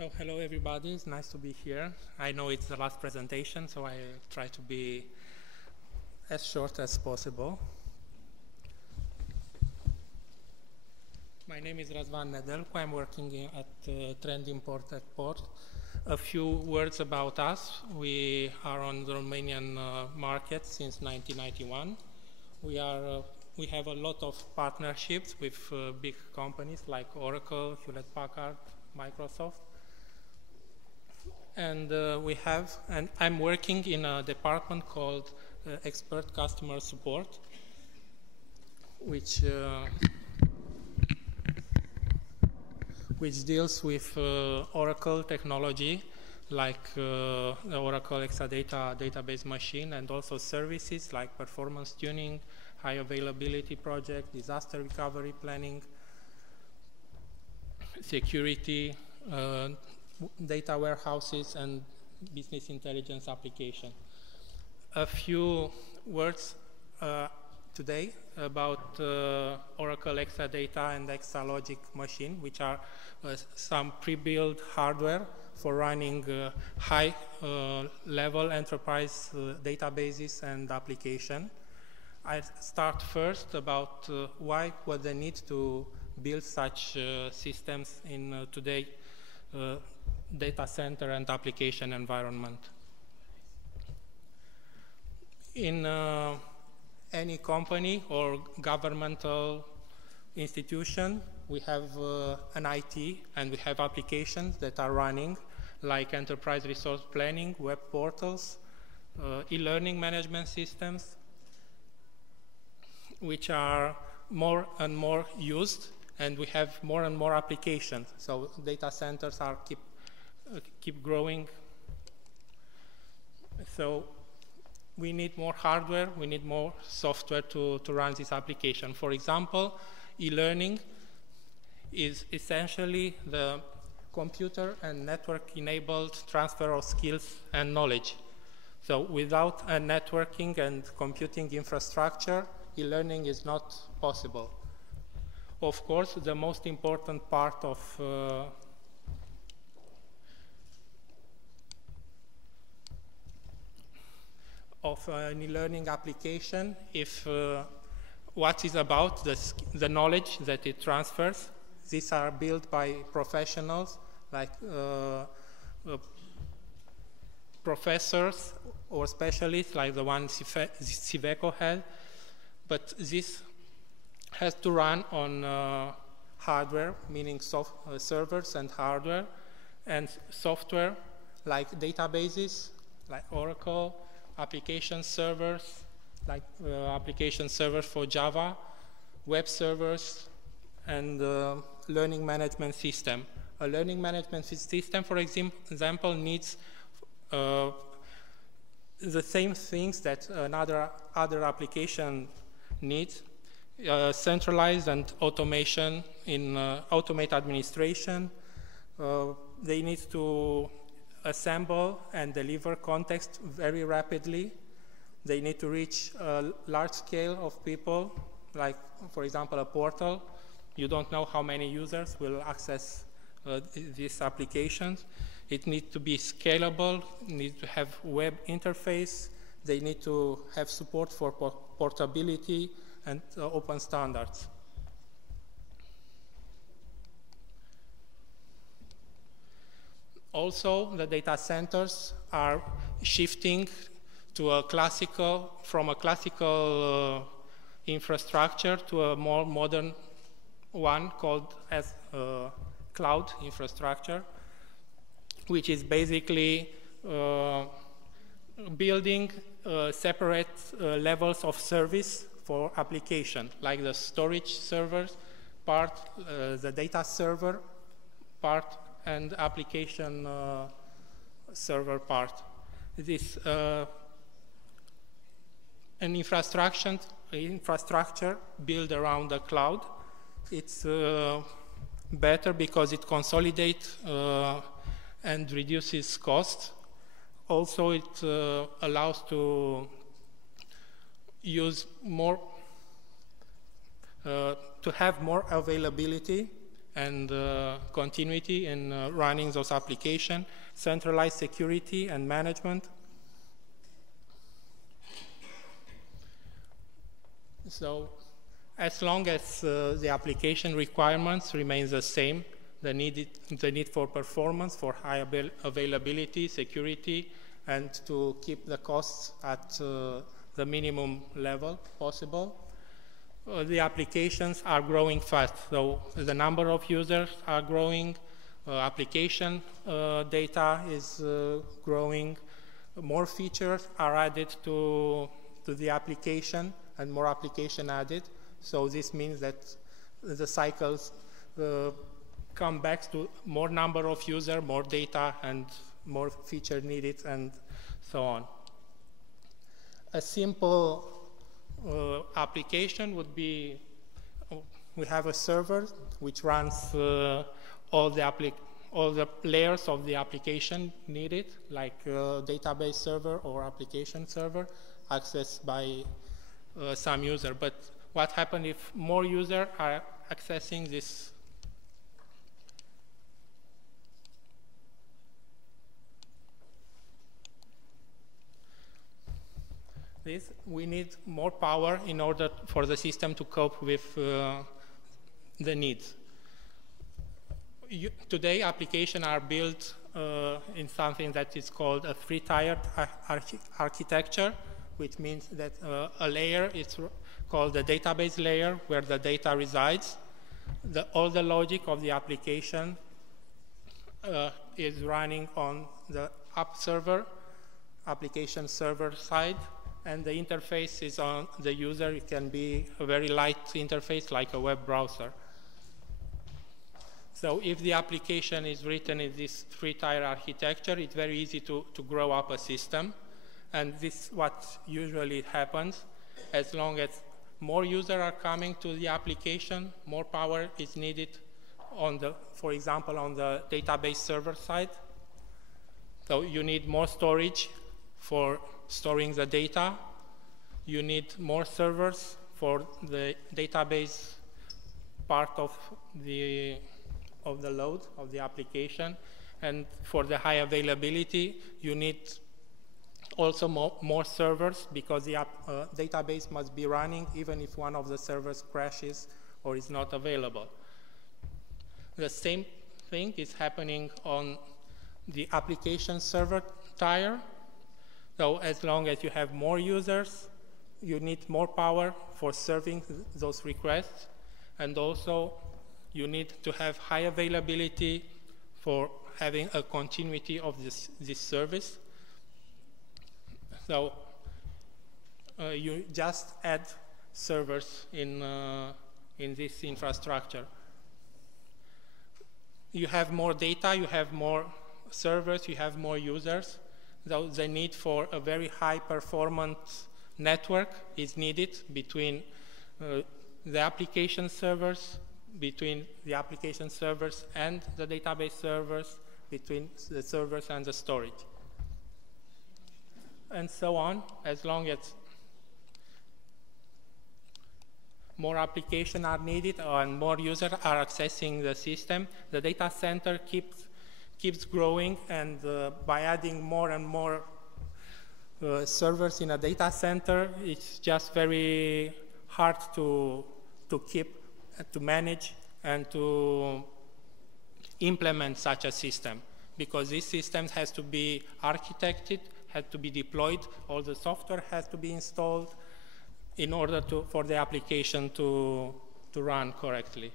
Oh, hello everybody, it's nice to be here. I know it's the last presentation, so I try to be as short as possible. My name is Razvan Nedelcu. I'm working at Trend Import Export. A few words about us. We are on the Romanian market since 1991. We have a lot of partnerships with big companies like Oracle, Hewlett-Packard, Microsoft. And I'm working in a department called Expert Customer Support, which deals with Oracle technology, like the Oracle Exadata database machine, and also services like performance tuning, high availability project, disaster recovery planning, security, data warehouses, and business intelligence application. A few words today about Oracle Exadata and Exalogic machine, which are some pre-built hardware for running high-level enterprise databases and application. I start first about why was the need to build such systems in today data center and application environment. In any company or governmental institution, we have an IT and we have applications that are running, like enterprise resource planning, web portals, e-learning management systems, which are more and more used, and we have more and more applications. So data centers are keep growing. So we need more hardware, we need more software to run this application. For example, e-learning is essentially the computer and network-enabled transfer of skills and knowledge. So without a networking and computing infrastructure, e-learning is not possible. Of course, the most important part of an e-learning application, if what is about the knowledge that it transfers. These are built by professionals like professors or specialists like the one Civeco had, but this has to run on hardware, meaning servers and hardware, and software like databases, like Oracle, application servers, like application servers for Java, web servers, and learning management system. A learning management system, for example, needs the same things that other application needs. Centralized and automation in automate administration. They need to assemble and deliver context very rapidly. They need to reach a large scale of people, like, for example, a portal. You don't know how many users will access these applications. It needs to be scalable, needs to have web interface. They need to have support for portability and open standards. Also, the data centers are shifting to from a classical infrastructure to a more modern one called as cloud infrastructure, which is basically building separate levels of service for application, like the storage servers part, the data server part, and application server part. This an infrastructure built around the cloud. It's better because it consolidates and reduces costs. Also, it allows to have more availability and continuity in running those applications, centralized security and management. So as long as the application requirements remain the same, the need for performance, for high availability, security, and to keep the costs at the minimum level possible, the applications are growing fast. So the number of users are growing, application data is growing, more features are added to the application, and more application added. So this means that the cycles come back to more number of users, more data, and more feature needed, and so on. A simple application would be, we have a server which runs all the layers of the application needed, like database server or application server, accessed by some user. But what happens if more users are accessing this? We need more power in order for the system to cope with the needs. Today, applications are built in something that is called a three-tiered architecture, which means that a layer is called the database layer, where the data resides. All the logic of the application is running on the app server, application server side, and the interface is on the user. It can be a very light interface, like a web browser. So if the application is written in this three-tier architecture, it's very easy to grow up a system. And this is what usually happens. As long as more users are coming to the application, more power is needed on the, for example, on the database server side. So you need more storage for storing the data. You need more servers for the database part of the load of the application. And for the high availability, you need also more servers, because the database must be running even if one of the servers crashes or is not available. The same thing is happening on the application server tier. So as long as you have more users, you need more power for serving those requests, and also you need to have high availability for having a continuity of this service. So you just add servers in this infrastructure. You have more data, you have more servers, you have more users. So the need for a very high performance network is needed between the application servers, and the database servers, between the servers and the storage, and so on. As long as more applications are needed and more users are accessing the system, the data center keeps growing, and by adding more and more servers in a data center, it's just very hard to keep, to manage, and to implement such a system, because this system has to be architected, has to be deployed, all the software has to be installed in order for the application to run correctly.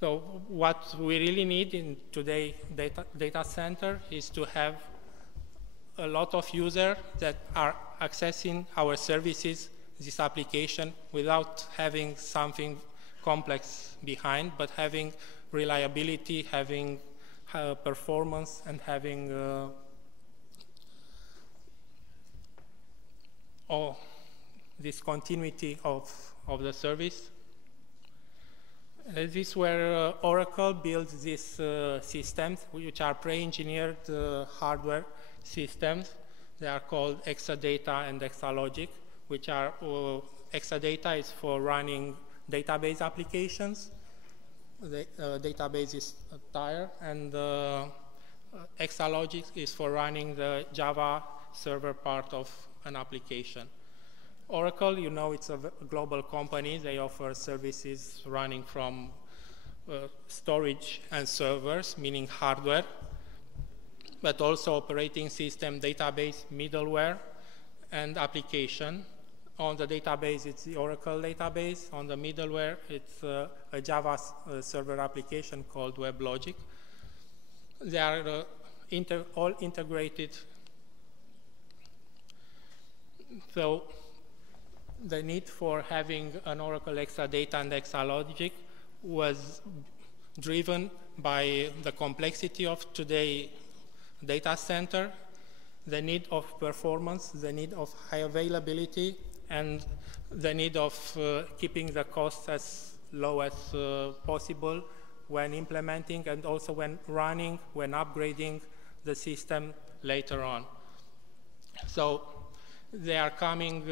So what we really need in today's data center is to have a lot of users that are accessing our services, this application, without having something complex behind, but having reliability, having performance, and having all this continuity of the service. This is where Oracle builds these systems, which are pre-engineered hardware systems. They are called Exadata and Exalogic, which are, Exadata is for running database applications. the database is tier, and Exalogic is for running the Java server part of an application. Oracle, you know, it's a global company. They offer services running from storage and servers, meaning hardware, but also operating system, database, middleware, and application. On the database, it's the Oracle database. On the middleware, it's a Java server application called WebLogic. They are all integrated. So the need for having an Oracle Exadata and Exalogic was driven by the complexity of today's data center, the need of performance, the need of high availability, and the need of keeping the costs as low as possible when implementing and also when running, when upgrading the system later on. So they are coming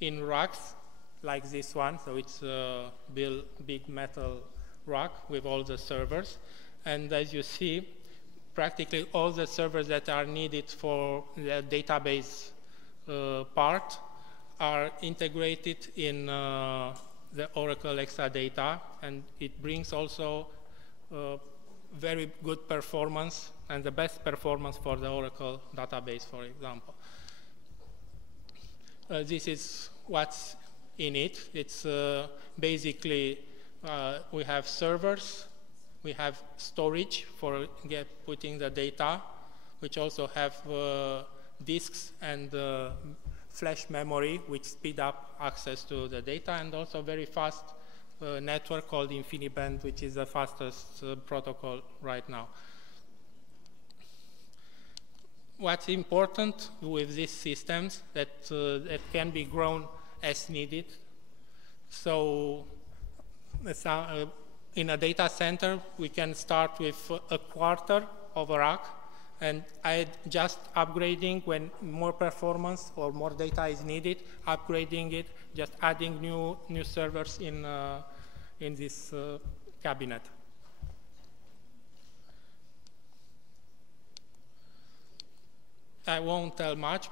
in racks like this one. So it's a big metal rack with all the servers. And as you see, practically all the servers that are needed for the database part are integrated in the Oracle Exadata, and it brings also very good performance and the best performance for the Oracle database, for example. This is what's in it. It's basically we have servers, we have storage for putting the data, which also have disks and flash memory, which speed up access to the data, and also very fast network called InfiniBand, which is the fastest protocol right now. What's important with these systems that can be grown as needed. So in a data center, we can start with a quarter of a rack, and just upgrading when more performance or more data is needed, upgrading it, just adding new servers in this cabinet. I won't tell much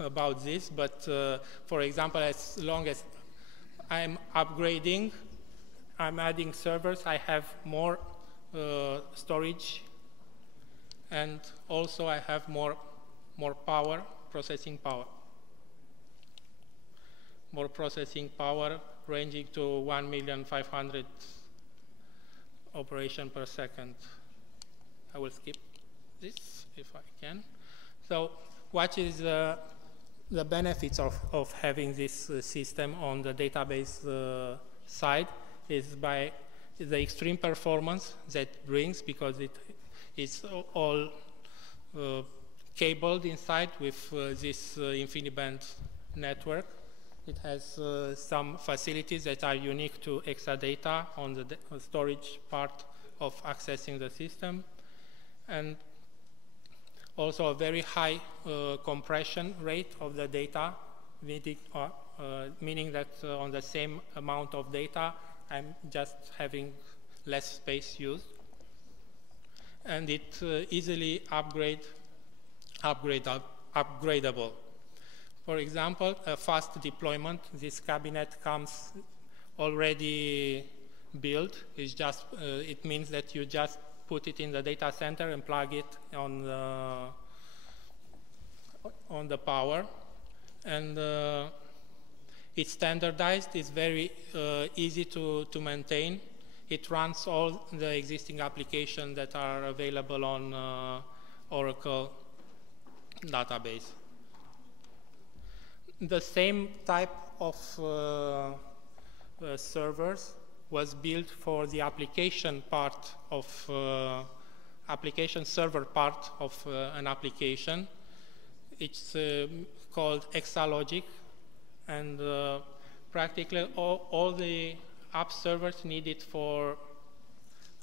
about this, but for example, as long as I'm upgrading, I'm adding servers, I have more storage, and also I have more power, processing power. More processing power ranging to 1,500,000 operations per second. I will skip this if I can. So what is the benefits of having this system on the database side is by the extreme performance that brings, because it is all cabled inside with this InfiniBand network. It has some facilities that are unique to Exadata on the storage part of accessing the system, and also a very high compression rate of the data, meaning that on the same amount of data, I'm just having less space used. And it's easily upgradable. For example, a fast deployment, this cabinet comes already built. It's just, it means that you just put it in the data center and plug it on the power. And it's standardized, it's very easy to maintain. It runs all the existing applications that are available on Oracle database. The same type of servers was built for the application part of application server part of an application. It's called Exalogic, and practically all the app servers needed for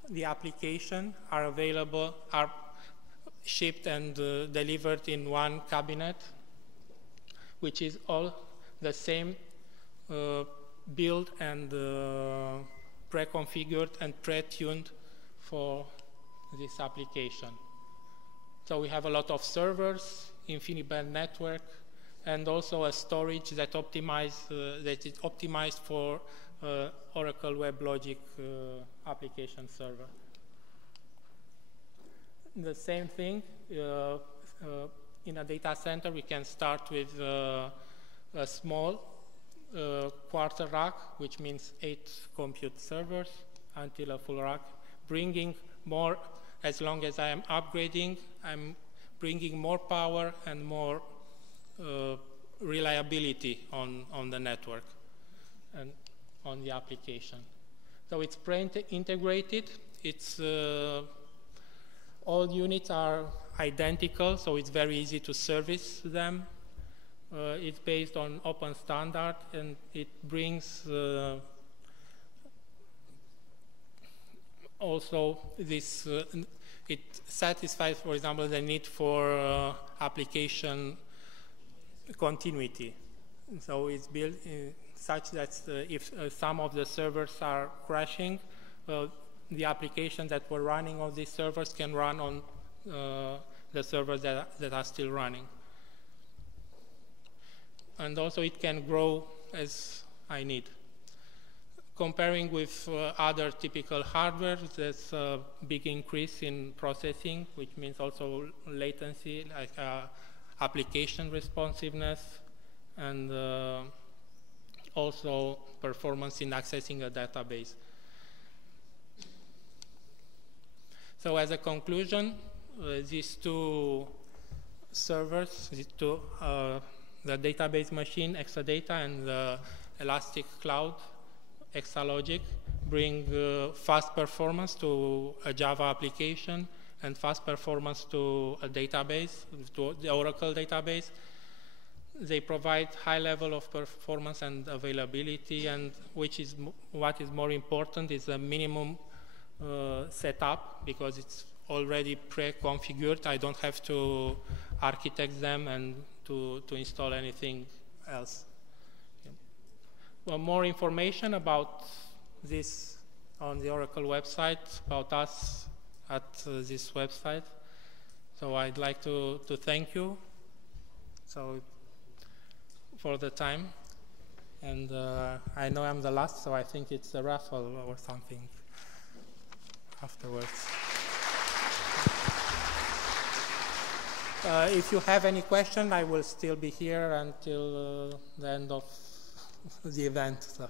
the application are available, are shipped and delivered in one cabinet, which is all the same build and pre-configured and pre-tuned for this application. So we have a lot of servers, InfiniBand network, and also a storage that that is optimized for Oracle WebLogic application server. The same thing, in a data center, we can start with a small quarter rack, which means 8 compute servers, until a full rack, bringing more. As long as I am upgrading, I'm bringing more power and more reliability on the network and on the application. So it's pre-integrated. It's all units are identical, so it's very easy to service them. It's based on open standard, and it brings also this, it satisfies, for example, the need for application continuity. So it's built such that if some of the servers are crashing, the applications that were running on these servers can run on the servers that are still running. And also it can grow as I need. Comparing with other typical hardware, there's a big increase in processing, which means also latency, like application responsiveness, and also performance in accessing a database. So as a conclusion, these two servers, the database machine, Exadata, and the Elastic Cloud, Exalogic, bring fast performance to a Java application and fast performance to a database, to the Oracle database. They provide high level of performance and availability, and what is more important is a minimum setup, because it's already pre-configured. I don't have to architect them and to install anything else. Well, more information about this on the Oracle website, about us at this website. So I'd like to thank you for the time. And I know I'm the last, so I think it's a raffle or something afterwards. If you have any question, I will still be here until the end of the event. So.